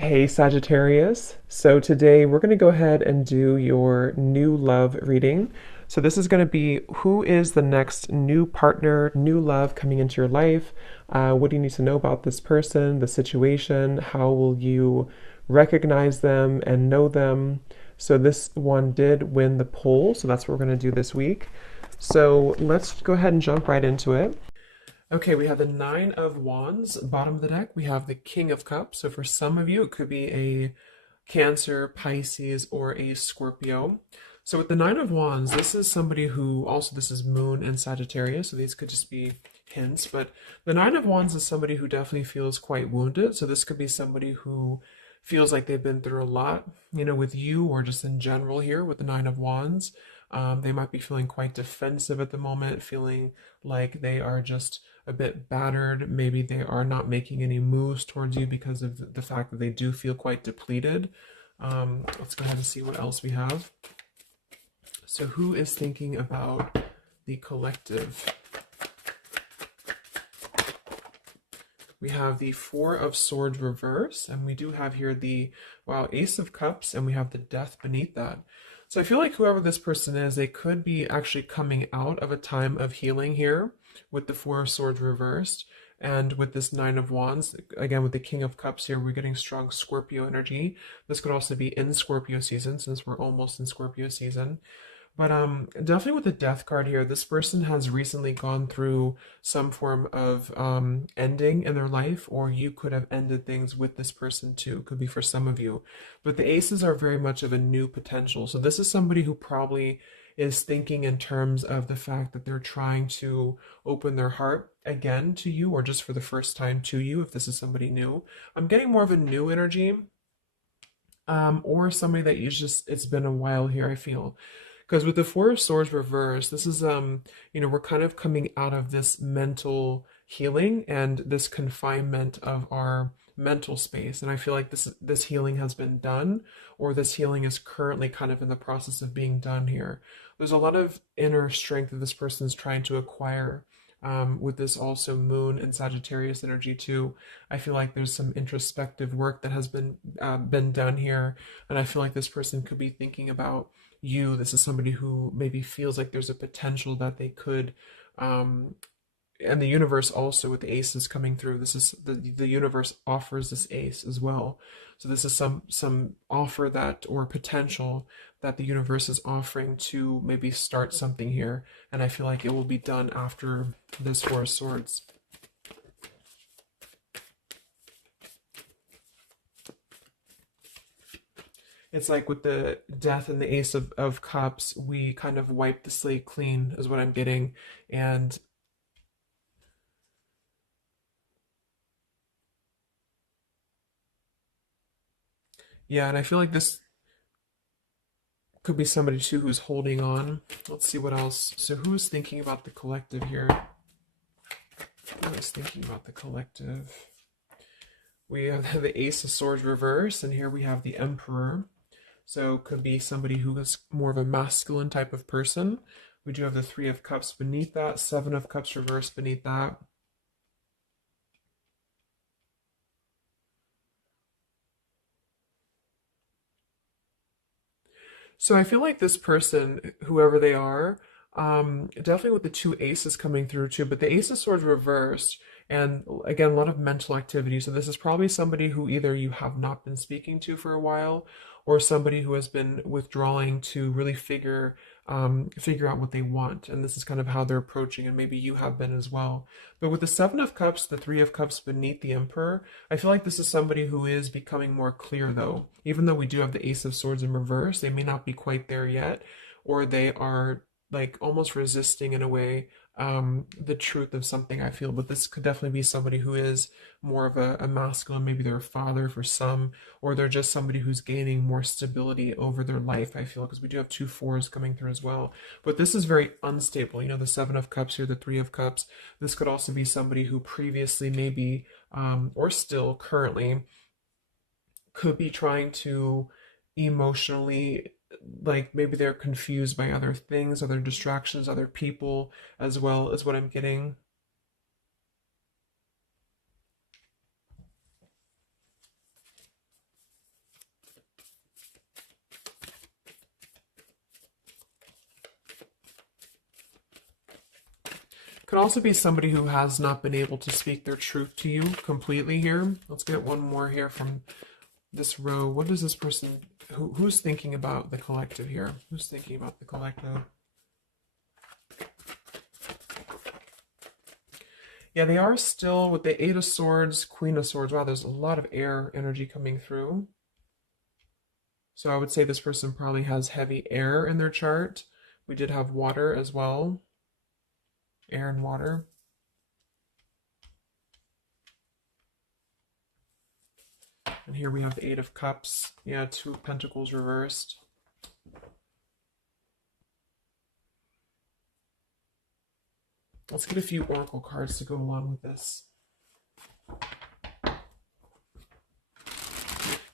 Hey Sagittarius. So today we're going to go ahead and do your new love reading. So this is going to be who is the next new partner, new love coming into your life? What do you need to know about this person, the situation? How will you recognize them and know them? So this one did win the poll, so that's what we're going to do this week. So let's go ahead and jump right into it. Okay, we have the Nine of Wands, bottom of the deck. We have the King of Cups. So for some of you, it could be a Cancer, Pisces, or a Scorpio. So with the Nine of Wands, this is somebody who also, this is Moon and Sagittarius, so these could just be hints, but the Nine of Wands is somebody who definitely feels quite wounded. So this could be somebody who feels like they've been through a lot, with you or just in general here with the Nine of Wands. They might be feeling quite defensive at the moment, feeling like they are just a bit battered. Maybe they are not making any moves towards you because of the fact that they do feel quite depleted. Let's go ahead and see what else we have. So who is thinking about the collective? We have the Four of Swords reverse, and we do have here the, wow, Ace of Cups, and we have the Death beneath that. So I feel like whoever this person is, they could be actually coming out of a time of healing here with the Four of Swords reversed. And with this Nine of Wands, again, with the King of Cups here, we're getting strong Scorpio energy. This could also be in Scorpio season, since we're almost in Scorpio season. But definitely with the death card here, this person has recently gone through some form of ending in their life, or you could have ended things with this person too. Could be for some of you. But the aces are very much of a new potential. So this is somebody who probably is thinking in terms of the fact that they're trying to open their heart again to you, or just for the first time to you, if this is somebody new. I'm getting more of a new energy, or somebody that you just, it's been a while here, I feel. Because with the Four of Swords reversed, this is we're kind of coming out of this mental healing and this confinement of our mental space. And I feel like this healing has been done, or this healing is currently kind of in the process of being done here. There's a lot of inner strength that this person is trying to acquire. With this also Moon and Sagittarius energy too, I feel like there's some introspective work that has been done here, and I feel like this person could be thinking about you. This is somebody who maybe feels like there's a potential that they could, and the universe also with the aces coming through. This is the universe offers this ace as well. So this is some offer that, or potential that the universe is offering to maybe start something here. And I feel like it will be done after this Four of Swords. It's like with the death and the ace of cups, we kind of wipe the slate clean, is what I'm getting. And yeah, and I feel like this could be somebody too who's holding on. Let's see what else. So who's thinking about the collective here? Who is thinking about the collective? We have the Ace of Swords reverse, and here we have the Emperor. So could be somebody who is more of a masculine type of person. We do have the Three of Cups beneath that, Seven of Cups reversed beneath that. So I feel like this person, whoever they are, definitely with the two aces coming through too, but the Ace of Swords reversed, and again, a lot of mental activity. So this is probably somebody who either you have not been speaking to for a while, or somebody who has been withdrawing to really figure out what they want. And this is kind of how they're approaching, and maybe you have been as well. But with the Seven of Cups, the Three of Cups beneath the Emperor, I feel like this is somebody who is becoming more clear though. Even though we do have the Ace of Swords in reverse, they may not be quite there yet, or they are like almost resisting in a way the truth of something, I feel. But this could definitely be somebody who is more of a masculine. Maybe they're a father for some, or they're just somebody who's gaining more stability over their life, I feel, because we do have two fours coming through as well. But this is very unstable. The Seven of Cups here, the Three of Cups. This could also be somebody who previously maybe, or still currently, could be trying to emotionally, like maybe they're confused by other things, other distractions, other people, as well as what I'm getting. Could also be somebody who has not been able to speak their truth to you completely here. Let's get one more here from this row. What is this person, who's thinking about the collective here? Who's thinking about the collective? Yeah, they are still with the Eight of Swords, Queen of Swords. Wow, there's a lot of air energy coming through. So I would say this person probably has heavy air in their chart. We did have water as well. Air and water. And here we have the Eight of Cups. Yeah, Two of Pentacles reversed. Let's get a few oracle cards to go along with this.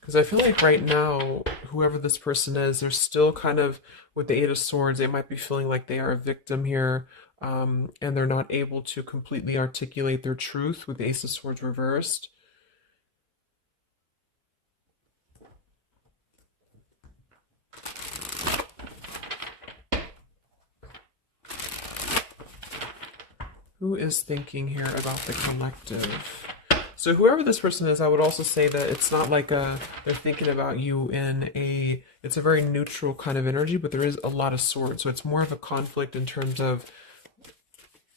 Because I feel like right now, whoever this person is, they're still kind of, with the Eight of Swords, they might be feeling like they are a victim here, and they're not able to completely articulate their truth with the Ace of Swords reversed. Who is thinking here about the collective? So whoever this person is, I would also say that it's not like they're thinking about you in it's a very neutral kind of energy, but there is a lot of swords. So it's more of a conflict in terms of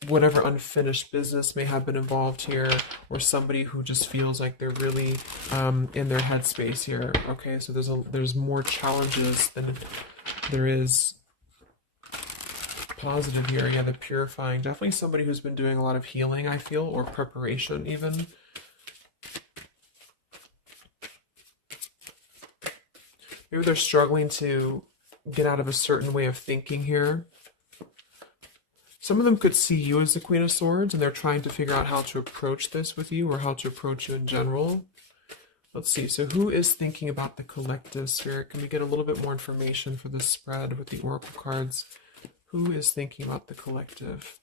whatever unfinished business may have been involved here, or somebody who just feels like they're really in their headspace here. Okay, so there's more challenges than there is positive here. Yeah, the purifying. Definitely somebody who's been doing a lot of healing, I feel, or preparation even. Maybe they're struggling to get out of a certain way of thinking here. Some of them could see you as the Queen of Swords, and they're trying to figure out how to approach this with you, or how to approach you in general. Let's see. So who is thinking about the collective spirit? Can we get a little bit more information for this spread with the oracle cards? Who is thinking about the collective?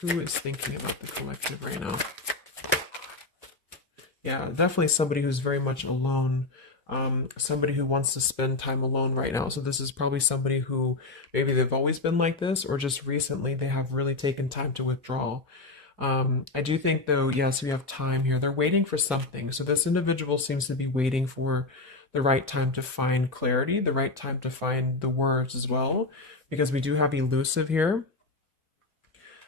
Who is thinking about the collective right now? Yeah, definitely somebody who's very much alone. Somebody who wants to spend time alone right now. So this is probably somebody who maybe they've always been like this, or just recently they have really taken time to withdraw. I do think though, yes, we have time here. They're waiting for something. So this individual seems to be waiting for the right time to find clarity, the right time to find the words as well, because we do have elusive here.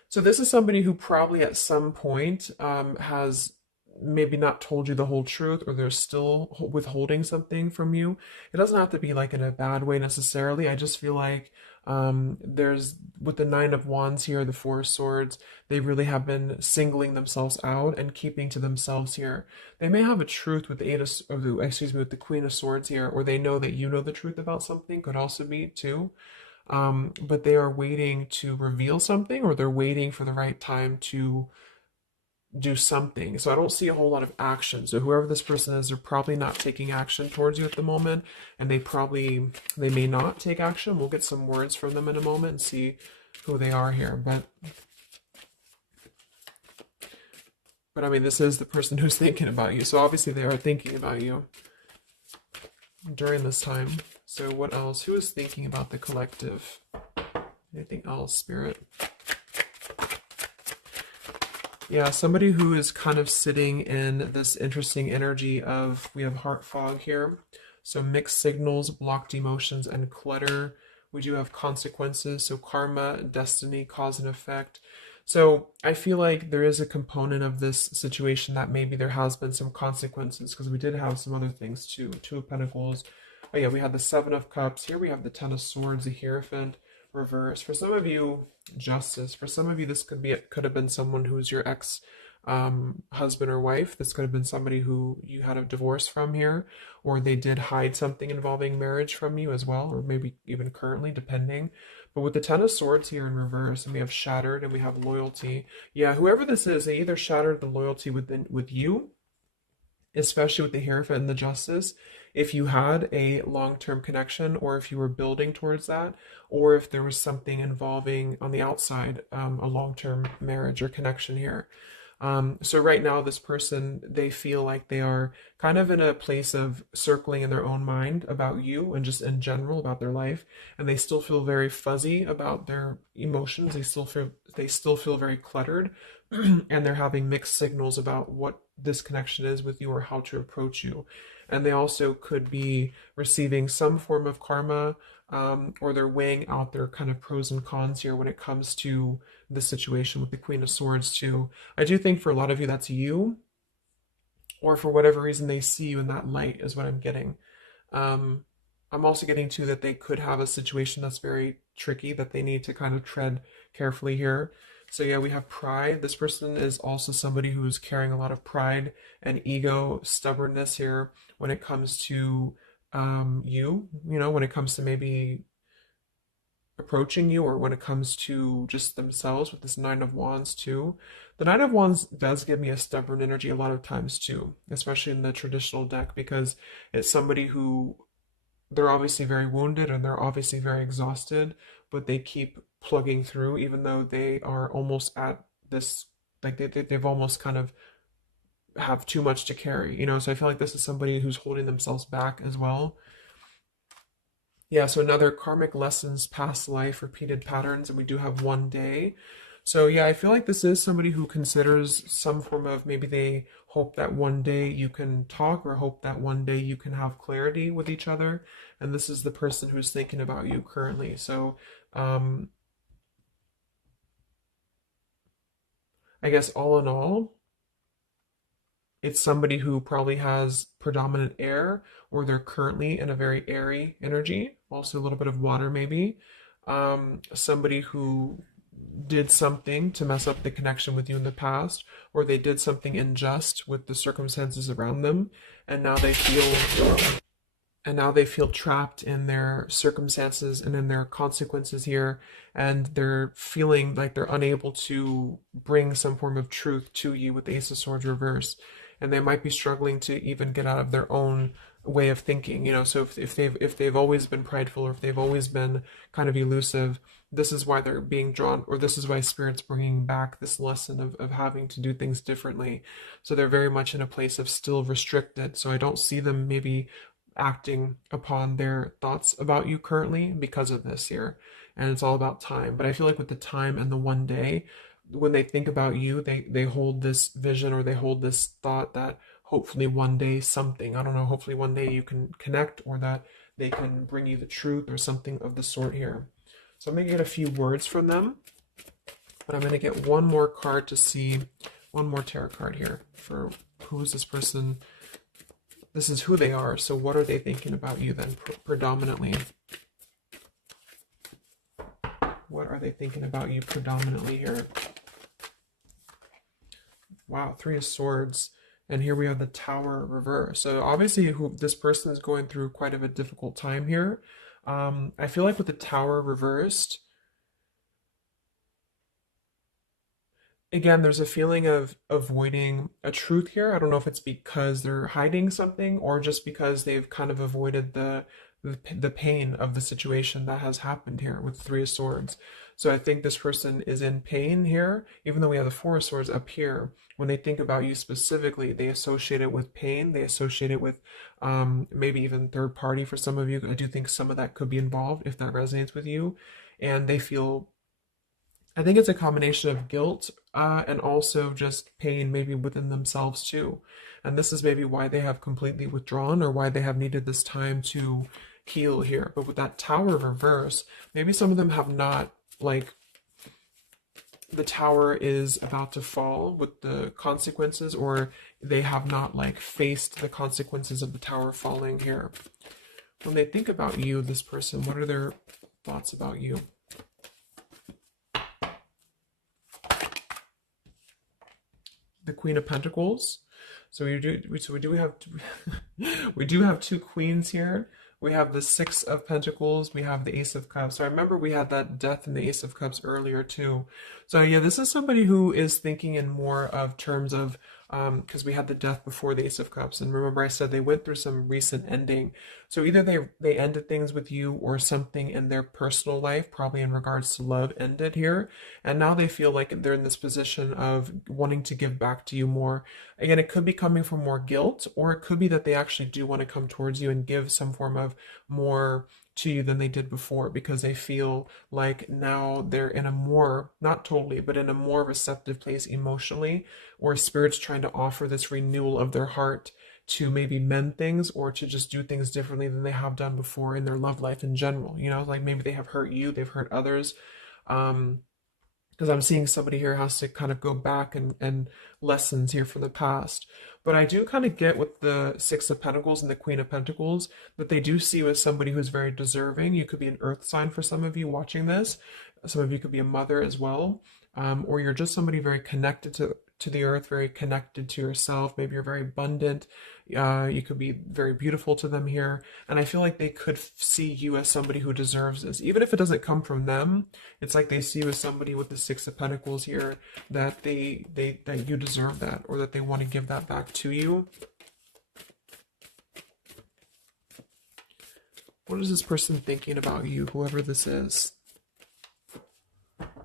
So this is somebody who probably at some point has maybe not told you the whole truth, or they're still withholding something from you. It doesn't have to be like in a bad way necessarily. I just feel like there's, with the Nine of Wands here, the Four of Swords, they really have been singling themselves out and keeping to themselves here. They may have a truth with the with the Queen of Swords here, or they know that you know the truth about something, could also be too. But they are waiting to reveal something, or they're waiting for the right time to do something. So I don't see a whole lot of action. So whoever this person is, they're probably not taking action towards you at the moment, and they may not take action. We'll get some words from them in a moment and see who they are here. But I mean, this is the person who's thinking about you. So obviously they are thinking about you during this time. So what else? Who is thinking about the collective? Anything else, Spirit? Yeah, somebody who is kind of sitting in this interesting energy of, we have heart fog here. So mixed signals, blocked emotions, and clutter. We do have consequences. So karma, destiny, cause and effect. So I feel like there is a component of this situation that maybe there has been some consequences, because we did have some other things too. Two of Pentacles. Oh yeah, we had the Seven of Cups. Here we have the Ten of Swords, the Hierophant reverse. For some of you, Justice. For some of you, this could have been someone who's your ex husband or wife. This could have been somebody who you had a divorce from here, or they did hide something involving marriage from you as well, or maybe even currently, depending. But with the Ten of Swords here in reverse, and we have shattered, and we have loyalty. Yeah, whoever this is, they either shattered the loyalty with you, especially with the Hierophant and the Justice, if you had a long-term connection, or if you were building towards that, or if there was something involving on the outside, a long-term marriage or connection here. So right now, this person, they feel like they are kind of in a place of circling in their own mind about you and just in general about their life, and they still feel very fuzzy about their emotions. They still feel very cluttered, and they're having mixed signals about what this connection is with you or how to approach you. And they also could be receiving some form of karma, or they're weighing out their kind of pros and cons here when it comes to the situation with the Queen of Swords too. I do think for a lot of you that's you, or for whatever reason they see you in that light is what I'm getting. Um, I'm also getting to that they could have a situation that's very tricky that they need to kind of tread carefully here. So yeah, we have pride. This person is also somebody who's carrying a lot of pride and ego, stubbornness here when it comes to when it comes to maybe approaching you, or when it comes to just themselves with this Nine of Wands too. The Nine of Wands does give me a stubborn energy a lot of times too, especially in the traditional deck, because it's somebody who, they're obviously very wounded and they're obviously very exhausted, but they keep plugging through even though they are almost at this, like they've almost kind of have too much to carry, so I feel like this is somebody who's holding themselves back as well. Yeah, so another karmic lessons, past life, repeated patterns, and we do have one day. So yeah, I feel like this is somebody who considers some form of, maybe they hope that one day you can talk, or hope that one day you can have clarity with each other. And this is the person who's thinking about you currently. So um, I guess all in all, it's somebody who probably has predominant air, or they're currently in a very airy energy, also a little bit of water maybe. Somebody who did something to mess up the connection with you in the past, or they did something unjust with the circumstances around them, and now they feel and now they feel trapped in their circumstances and in their consequences here, and they're feeling like they're unable to bring some form of truth to you with the Ace of Swords reverse, and they might be struggling to even get out of their own way of thinking. So if they've always been prideful, or if they've always been kind of elusive, this is why they're being drawn, or this is why Spirit's bringing back this lesson of having to do things differently. So they're very much in a place of still restricted, so I don't see them maybe acting upon their thoughts about you currently because of this here. And it's all about time. But I feel like with the time and the one day, when they think about you, they hold this vision, or they hold this thought that hopefully one day something, I don't know, hopefully one day you can connect, or that they can bring you the truth or something of the sort here. So I'm going to get a few words from them, but I'm going to get one more card to see, one more tarot card here for who is this person. This is who they are. So what are they thinking about you then, predominantly? What are they thinking about you predominantly here? Wow, Three of Swords. And here we have the Tower reverse. So obviously this person is going through quite of a difficult time here. I feel like with the Tower reversed, again, there's a feeling of avoiding a truth here. I don't know if it's because they're hiding something, or just because they've kind of avoided the pain of the situation that has happened here with Three of Swords. So I think this person is in pain here, even though we have the Four of Swords up here. When they think about you specifically, they associate it with pain. They associate it with maybe even third party for some of you. I do think some of that could be involved if that resonates with you. And they feel, I think it's a combination of guilt and also just pain, maybe within themselves too. And this is maybe why they have completely withdrawn, or why they have needed this time to heal here. But with that Tower reverse, maybe some of them have not, like, the tower is about to fall with the consequences, or they have not like faced the consequences of the tower falling here. When they think about you, this person, what are their thoughts about you? The Queen of Pentacles. So we do have we do have two queens here. We have the Six of Pentacles. We have the Ace of Cups. So I remember we had that Death and the Ace of Cups earlier too. So yeah, this is somebody who is thinking in more of terms of because we had the death before the Ace of Cups. And remember, I said they went through some recent ending. So either they ended things with you, or something in their personal life, probably in regards to love, ended here. And now they feel like they're in this position of wanting to give back to you more. Again, it could be coming from more guilt, or it could be that they actually do want to come towards you and give some form of more to you than they did before, because they feel like now they're in a more, not totally, but in a more receptive place emotionally, or spirit's trying to offer this renewal of their heart to maybe mend things, or to just do things differently than they have done before in their love life in general. Like maybe they have hurt you, they've hurt others. Um, because I'm seeing somebody here has to kind of go back and lessons here from the past. But I do kind of get with the Six of Pentacles and the Queen of Pentacles that they do see you as somebody who's very deserving. You could be an earth sign for some of you watching this. Some of you could be a mother as well. Or you're just somebody very connected to the earth, very connected to yourself. Maybe you're very abundant. You could be very beautiful to them here. And I feel like they could see you as somebody who deserves this. Even if it doesn't come from them, it's like they see you as somebody with the Six of Pentacles here, that that you deserve that, or that they want to give that back to you. What is this person thinking about you, whoever this is?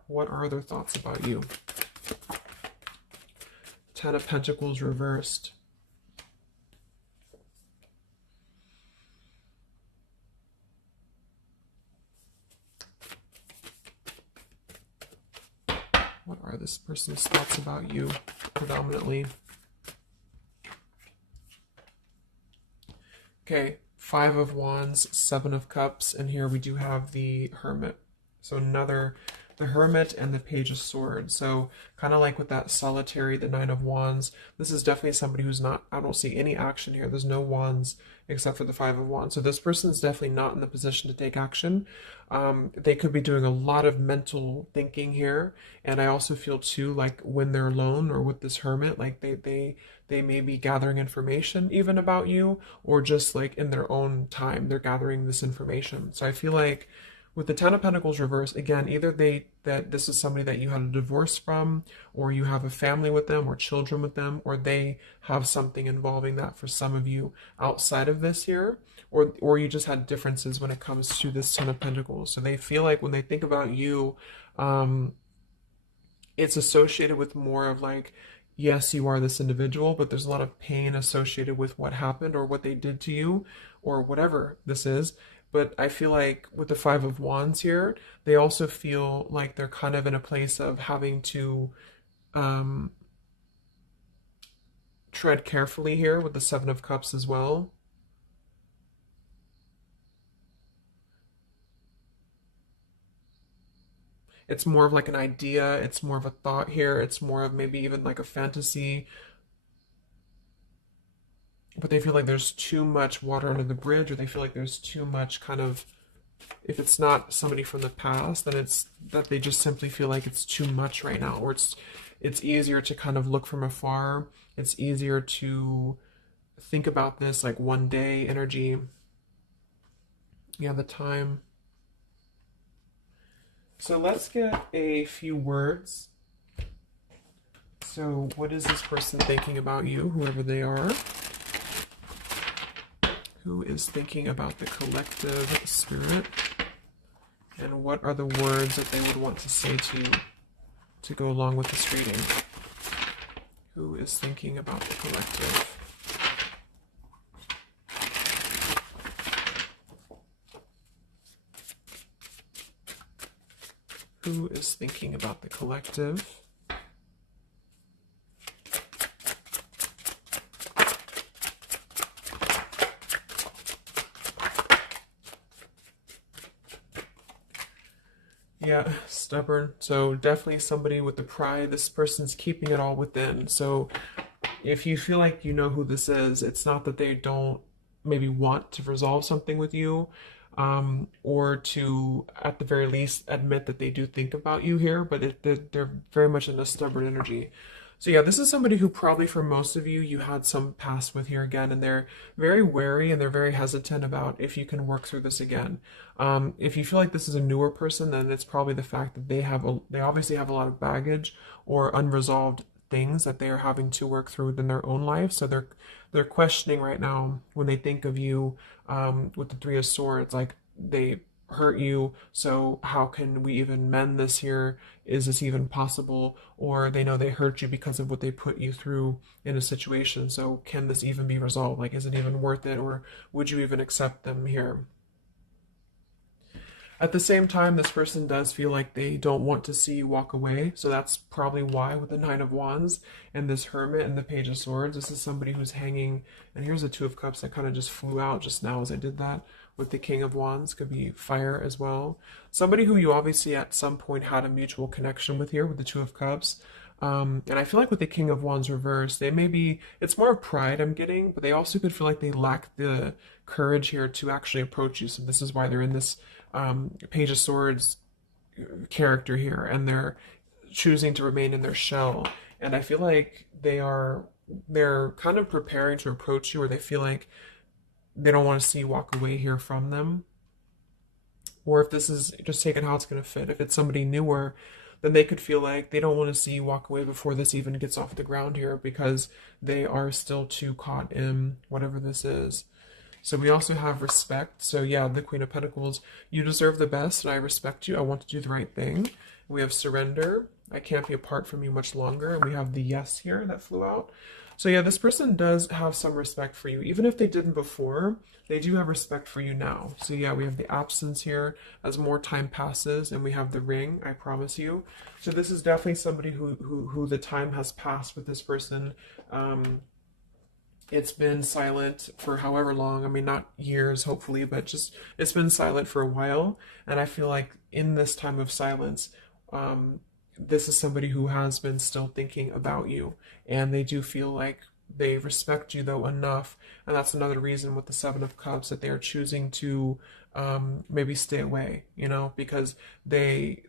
What are their thoughts about you? Ten of Pentacles reversed. What are this person's thoughts about you, predominantly? Okay, Five of Wands, Seven of Cups, and here we do have the Hermit. So the Hermit and the Page of Swords. So kind of like with that solitary, the Nine of Wands, this is definitely somebody who's not, I don't see any action here. There's no wands except for the Five of Wands. So this person is definitely not in the position to take action. They could be doing a lot of mental thinking here. And I also feel too, like when they're alone or with this Hermit, like they may be gathering information even about you, or just like in their own time, they're gathering this information. So I feel like with the Ten of Pentacles reversed, again, either that this is somebody that you had a divorce from, or you have a family with them, or children with them, or they have something involving that for some of you outside of this year, or you just had differences when it comes to this Ten of Pentacles. So they feel like when they think about you, it's associated with more of like, yes, you are this individual, but there's a lot of pain associated with what happened or what they did to you, or whatever this is. But I feel like with the Five of Wands here, they also feel like they're kind of in a place of having to tread carefully here with the Seven of Cups as well. It's more of like an idea. It's more of a thought here. It's more of maybe even like a fantasy. But they feel like there's too much water under the bridge, or they feel like there's too much kind of, if it's not somebody from the past, then it's that they just simply feel like it's too much right now, or it's easier to kind of look from afar. It's easier to think about this like one day energy. Yeah, the time. So let's get a few words. So what is this person thinking about you, whoever they are? Who is thinking about the collective spirit? And what are the words that they would want to say to you to go along with this reading? Who is thinking about the collective? Who is thinking about the collective? Yeah, stubborn. So definitely somebody with the pride. This person's keeping it all within. So if you feel like you know who this is, it's not that they don't maybe want to resolve something with you, or to, at the very least, admit that they do think about you here, but they're very much in a stubborn energy. So yeah, this is somebody who probably for most of you, you had some past with here again, and they're very wary and they're very hesitant about if you can work through this again. If you feel like this is a newer person, then it's probably the fact that they obviously have a lot of baggage or unresolved things that they are having to work through within their own life. So they're questioning right now when they think of you, with the Three of Swords, like they hurt you, so how can we even mend this here? Is this even possible? Or they know they hurt you because of what they put you through in a situation, so can this even be resolved? Like, is it even worth it, or would you even accept them here? At the same time, this person does feel like they don't want to see you walk away. So that's probably why, with the Nine of Wands and this Hermit and the Page of Swords, this is somebody who's hanging. And here's the Two of Cups that kind of just flew out just now as I did that. With the King of Wands, could be fire as well. Somebody who you obviously at some point had a mutual connection with here with the Two of Cups. And I feel like with the King of Wands reverse, they may be, it's more of pride I'm getting, but they also could feel like they lack the courage here to actually approach you. So this is why they're in this Page of Swords character here, and they're choosing to remain in their shell. And I feel like they're kind of preparing to approach you, or they feel like they don't want to see you walk away here from them. Or if this is just taking how it's going to fit, if it's somebody newer, then they could feel like they don't want to see you walk away before this even gets off the ground here, because they are still too caught in whatever this is. So we also have respect. So yeah, the Queen of Pentacles, you deserve the best and I respect you. I want to do the right thing. We have surrender. I can't be apart from you much longer. And we have the yes here that flew out. So yeah, this person does have some respect for you. Even if they didn't before, they do have respect for you now. So yeah, we have the absence here as more time passes, and we have the ring, I promise you. So this is definitely somebody who the time has passed with this person. It's been silent for however long. I mean, not years, hopefully, but just it's been silent for a while. And I feel like in this time of silence, this is somebody who has been still thinking about you. And they do feel like they respect you, though, enough. And that's another reason with the Seven of Cups that they are choosing to maybe stay away, because they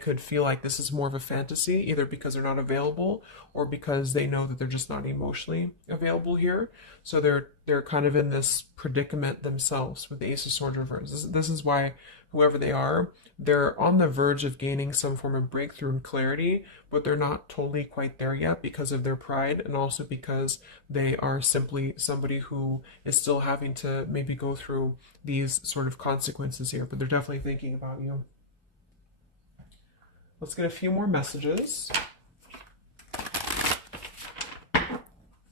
could feel like this is more of a fantasy, either because they're not available or because they know that they're just not emotionally available here. So they're kind of in this predicament themselves with the Ace of Swords reverse. This is why whoever they are, they're on the verge of gaining some form of breakthrough and clarity, but they're not totally quite there yet because of their pride, and also because they are simply somebody who is still having to maybe go through these sort of consequences here, but they're definitely thinking about you. Let's get a few more messages.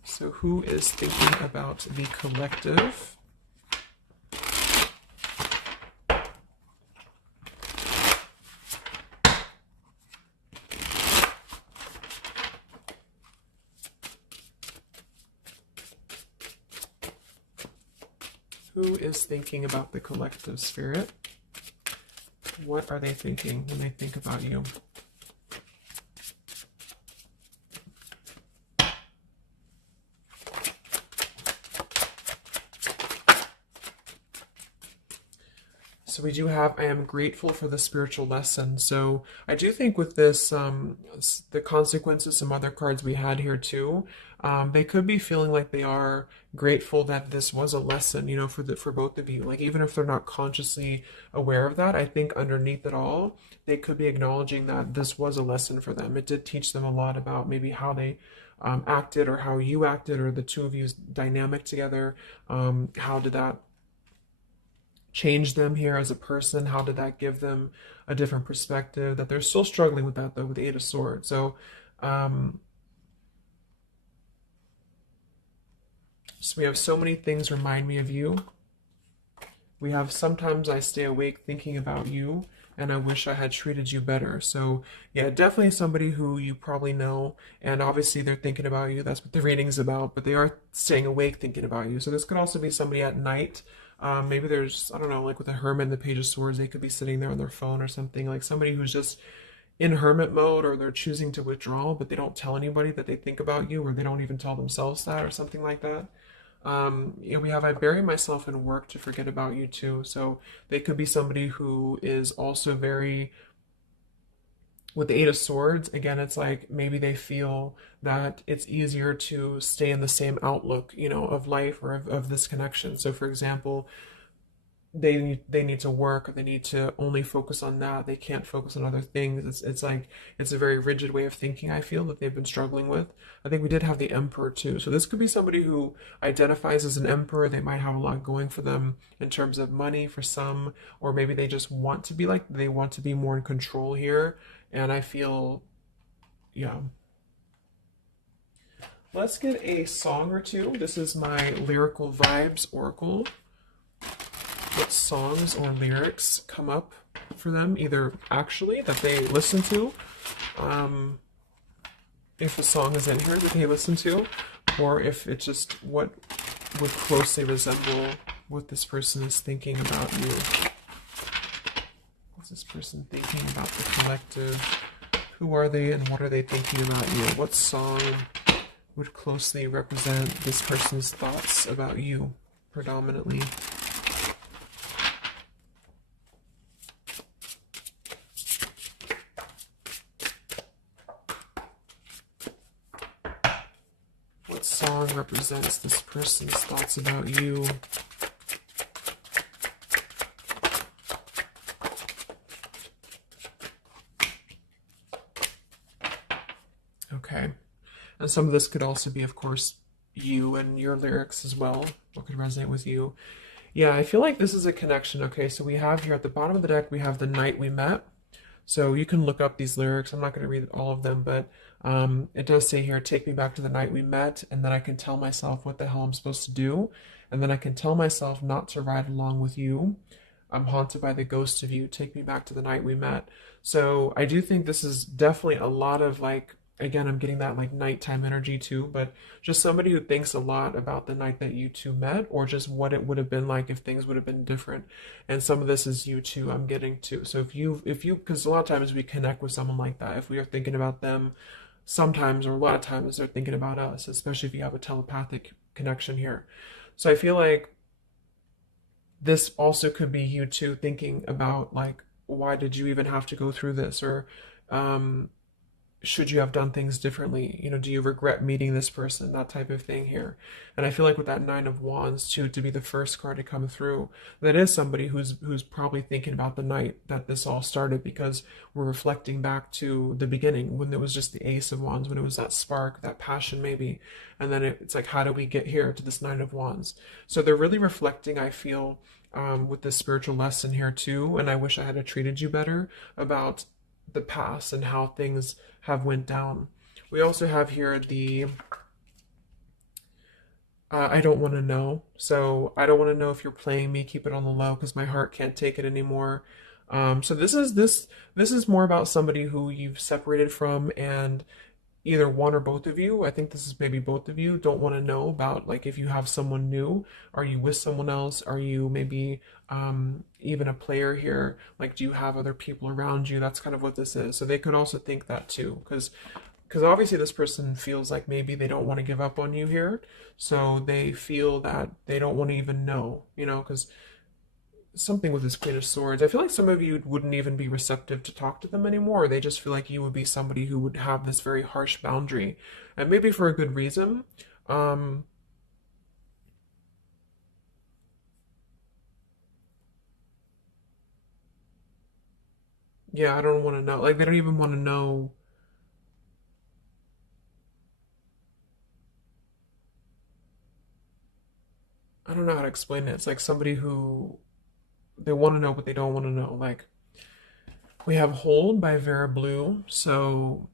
So who is thinking about the collective? Who is thinking about the collective, Spirit? What are they thinking when they think about you? So we do have, I am grateful for the spiritual lesson. So I do think with this, the consequences, some other cards we had here too, they could be feeling like they are grateful that this was a lesson, for both of you. Like, even if they're not consciously aware of that, I think underneath it all, they could be acknowledging that this was a lesson for them. It did teach them a lot about maybe how they acted, or how you acted, or the two of you's dynamic together. How did that change them here as a person? How did that give them a different perspective? That they're still struggling with that, though, with the Eight of Swords. So so we have so many things remind me of you. We have sometimes I stay awake thinking about you, and I wish I had treated you better. So yeah, definitely somebody who you probably know, and obviously they're thinking about you. That's what the reading is about, but they are staying awake thinking about you. So this could also be somebody at night. Maybe there's, I don't know, like with the Hermit and the Page of Swords, they could be sitting there on their phone or something, like somebody who's just in hermit mode, or they're choosing to withdraw, but they don't tell anybody that they think about you, or they don't even tell themselves that, or something like that. We have, I bury myself in work to forget about you too. So they could be somebody who is also very, with the Eight of Swords, again, it's like maybe they feel that it's easier to stay in the same outlook, of life, or of this connection. So for example, they need to work, or they need to only focus on that. They can't focus on other things. It's like it's a very rigid way of thinking, I feel, that they've been struggling with. I think we did have the emperor too. So this could be somebody who identifies as an emperor. They might have a lot going for them in terms of money for some, or maybe they just want to be like, they want to be more in control here. And I feel, yeah. Let's get a song or two. This is my lyrical vibes oracle. What songs or lyrics come up for them, either actually that they listen to, um, if a song is in here that they listen to, or if it's just what would closely resemble what this person is thinking about you. What's this person thinking about the collective? Who are they and what are they thinking about you? What song would closely represent this person's thoughts about you predominantly? What song represents this person's thoughts about you? Okay. And some of this could also be, of course, you and your lyrics as well. What could resonate with you? Yeah, I feel like this is a connection. Okay, so we have here at the bottom of the deck, we have the night we met. So you can look up these lyrics. I'm not going to read all of them, but it does say here, take me back to the night we met, and then I can tell myself what the hell I'm supposed to do. And then I can tell myself not to ride along with you. I'm haunted by the ghost of you. Take me back to the night we met. So I do think this is definitely a lot of like, again, I'm getting that like nighttime energy too, but just somebody who thinks a lot about the night that you two met, or just what it would have been like if things would have been different. And some of this is you too, I'm getting too. So if you, because a lot of times we connect with someone like that. If we are thinking about them, sometimes, or a lot of times they're thinking about us, especially if you have a telepathic connection here. So I feel like this also could be you too thinking about like, why did you even have to go through this? Or, should you have done things differently? You know, do you regret meeting this person? That type of thing here. And I feel like with that Nine of Wands too, to be the first card to come through, that is somebody who's probably thinking about the night that this all started, because we're reflecting back to the beginning when there was just the Ace of Wands, when it was that spark, that passion maybe. And then it's like, how do we get here to this Nine of Wands? So they're really reflecting, I feel, with this spiritual lesson here too. And I wish I had treated you better about the past and how things have went down. We also have here the I don't want to know. So I don't want to know if you're playing me. Keep it on the low because my heart can't take it anymore. So this is more about somebody who you've separated from, and either one or both of you, I think this is maybe both of you, don't want to know about, like, if you have someone new. Are you with someone else? Are you maybe even a player here? Like, do you have other people around you? That's kind of what this is. So they could also think that too, because obviously this person feels like maybe they don't want to give up on you here. So they feel that they don't want to even know, because something with this Queen of Swords. I feel like some of you wouldn't even be receptive to talk to them anymore. Or they just feel like you would be somebody who would have this very harsh boundary, and maybe for a good reason. Um, yeah, I don't want to know. Like, they don't even want to know. I don't know how to explain it. It's like somebody who they want to know, but they don't want to know. Like, we have Hold by Vera Blue. So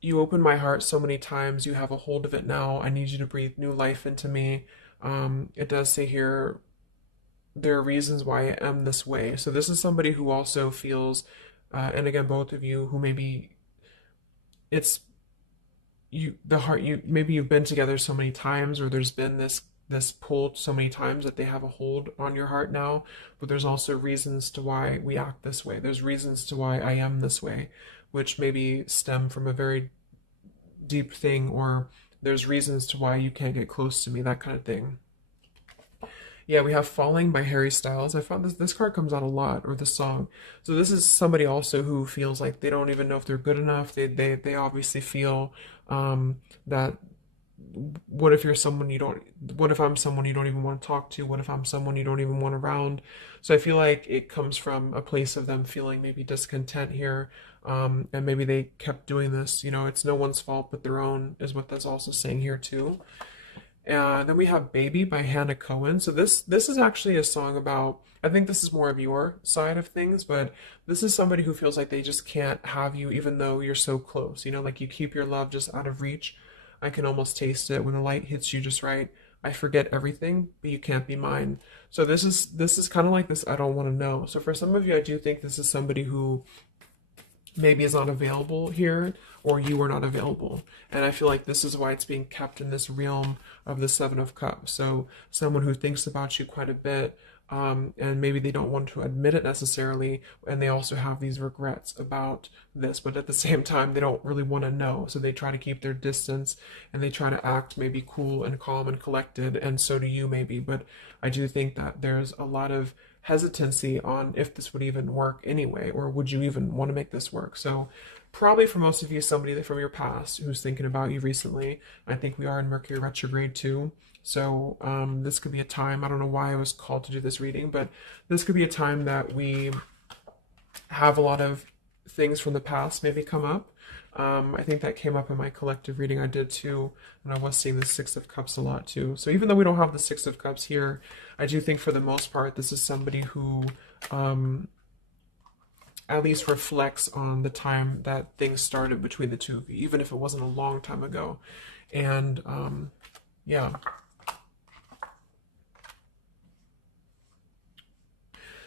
you open my heart so many times. You have a hold of it now. I need you to breathe new life into me. It does say here, there are reasons why I am this way. So this is somebody who also feels, and again, both of you who maybe it's you, the heart, you maybe you've been together so many times, or there's been this pull so many times that they have a hold on your heart now. But there's also reasons to why we act this way. There's reasons to why I am this way, which maybe stem from a very deep thing, or there's reasons to why you can't get close to me, that kind of thing. Yeah, we have Falling by Harry Styles. I found this card comes out a lot, or this song. So this is somebody also who feels like they don't even know if they're good enough. They obviously feel that what if you're someone you don't, what if I'm someone you don't even want to talk to? What if I'm someone you don't even want around? So I feel like it comes from a place of them feeling maybe discontent here. And maybe they kept doing this, it's no one's fault but their own, is what that's also saying here too. Then we have Baby by Hannah Cohen. So this is actually a song about, I think this is more of your side of things, but this is somebody who feels like they just can't have you even though you're so close. Like you keep your love just out of reach. I can almost taste it when the light hits you just right. I forget everything, but you can't be mine. So this is kind of like this I don't want to know. So for some of you, I do think this is somebody who maybe is not available here, or you are not available. And I feel like this is why it's being kept in this realm of the Seven of Cups. So someone who thinks about you quite a bit, and maybe they don't want to admit it necessarily, and they also have these regrets about this, but at the same time, they don't really want to know. So they try to keep their distance, and they try to act maybe cool and calm and collected, and so do you maybe. But I do think that there's a lot of hesitancy on if this would even work anyway, or would you even want to make this work. So probably for most of you, somebody from your past who's thinking about you recently. I think we are in Mercury retrograde too. So this could be a time, I don't know why I was called to do this reading, but this could be a time that we have a lot of things from the past maybe come up. I think that came up in my collective reading I did too, and I was seeing the Six of Cups a lot too. So even though we don't have the Six of Cups here, I do think for the most part this is somebody who at least reflects on the time that things started between the two of you, even if it wasn't a long time ago. And yeah.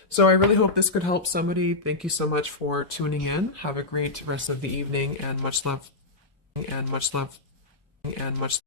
So I really hope this could help somebody. Thank you so much for tuning in. Have a great rest of the evening, and much love, and much love, and much